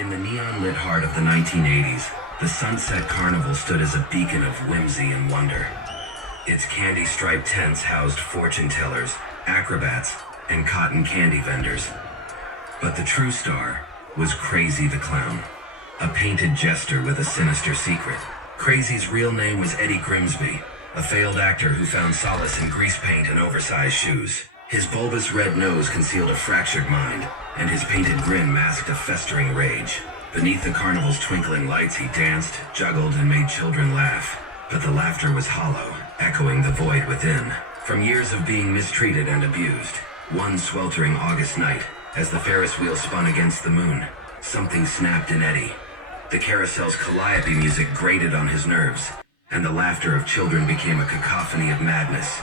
In the neon-lit heart of the 1980s, the Sunset Carnival stood as a beacon of whimsy and wonder. Its candy-striped tents housed fortune tellers, acrobats, and cotton candy vendors. But the true star was Crazy the Clown, a painted jester with a sinister secret. Crazy's real name was Eddie Grimsby, a failed actor who found solace in grease paint and oversized shoes. His bulbous red nose concealed a fractured mind, and his painted grin masked a festering rage. Beneath the carnival's twinkling lights, he danced, juggled, and made children laugh. But the laughter was hollow, echoing the void within. From years of being mistreated and abused, one sweltering August night, as the Ferris wheel spun against the moon, something snapped in Eddie. The carousel's calliope music grated on his nerves, and the laughter of children became a cacophony of madness.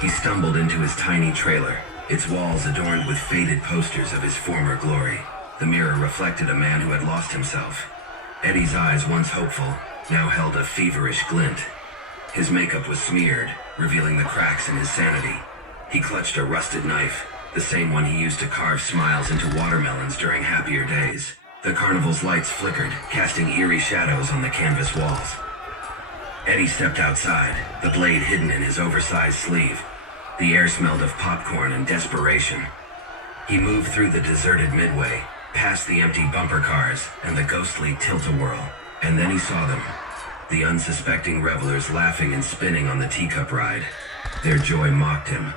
He stumbled into his tiny trailer, its walls adorned with faded posters of his former glory. The mirror reflected a man who had lost himself. Eddie's eyes, once hopeful, now held a feverish glint. His makeup was smeared, revealing the cracks in his sanity. He clutched a rusted knife, the same one he used to carve smiles into watermelons during happier days. The carnival's lights flickered, casting eerie shadows on the canvas walls. Eddie stepped outside, the blade hidden in his oversized sleeve. The air smelled of popcorn and desperation. He moved through the deserted midway, past the empty bumper cars and the ghostly tilt-a-whirl. And then he saw them, the unsuspecting revelers laughing and spinning on the teacup ride. Their joy mocked him.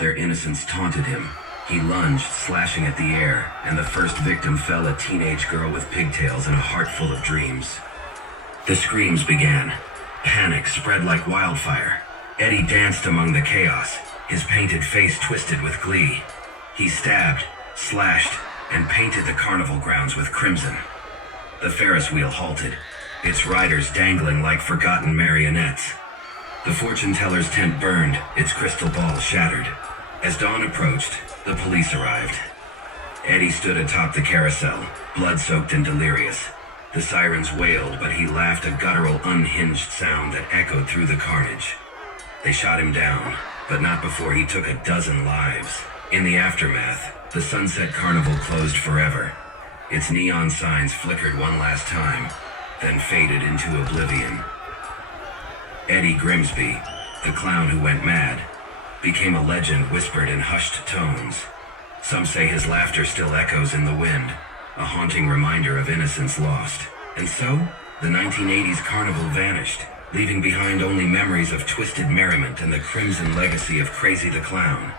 Their innocence taunted him. He lunged, slashing at the air, and the first victim fell, a teenage girl with pigtails and a heart full of dreams. The screams began. Panic spread like wildfire. Eddie danced among the chaos, his painted face twisted with glee. He stabbed, slashed, and painted the carnival grounds with crimson. The Ferris wheel halted, its riders dangling like forgotten marionettes. The fortune teller's tent burned, its crystal ball shattered. As dawn approached, the police arrived. Eddie stood atop the carousel, blood-soaked and delirious. The sirens wailed, but he laughed, a guttural, unhinged sound that echoed through the carnage. They shot him down, but not before he took a dozen lives. In the aftermath, the Sunset Carnival closed forever. Its neon signs flickered one last time, then faded into oblivion. Eddie Grimsby, the clown who went mad, became a legend whispered in hushed tones. Some say his laughter still echoes in the wind, a haunting reminder of innocence lost. And so, the 1980s carnival vanished, leaving behind only memories of twisted merriment and the crimson legacy of Crazy the Clown.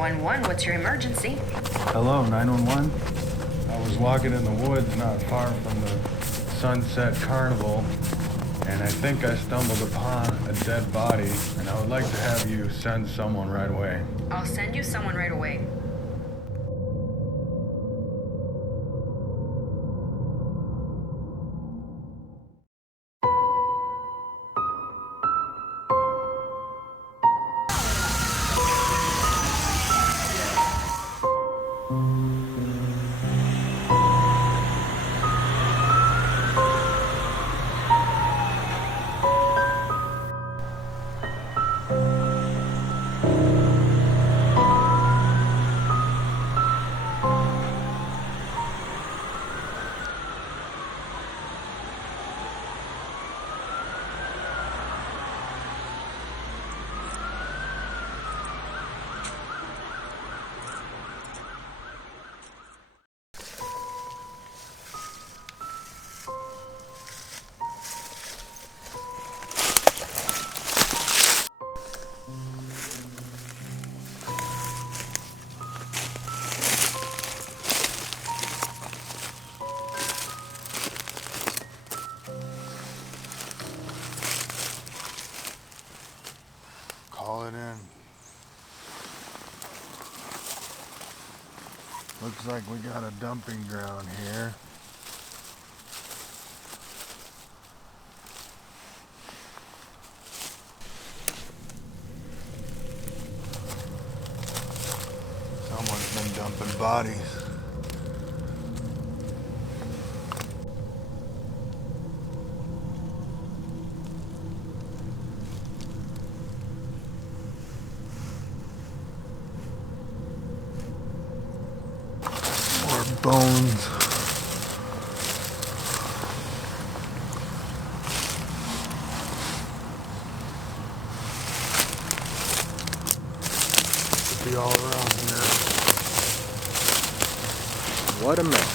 911, what's your emergency? Hello, 911. I was walking in the woods not far from the Sunset Carnival, and I think I stumbled upon a dead body, and I would like to have you send someone right away. I'll send you someone right away. Call it in. Looks like we got a dumping ground here. Someone's been dumping bodies. More bones. Could be all around here. What a mess.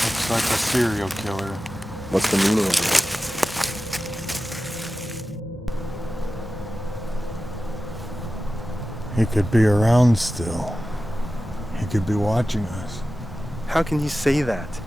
Looks like a serial killer. What's the meaning of it? He could be around still. He could be watching us. How can you say that?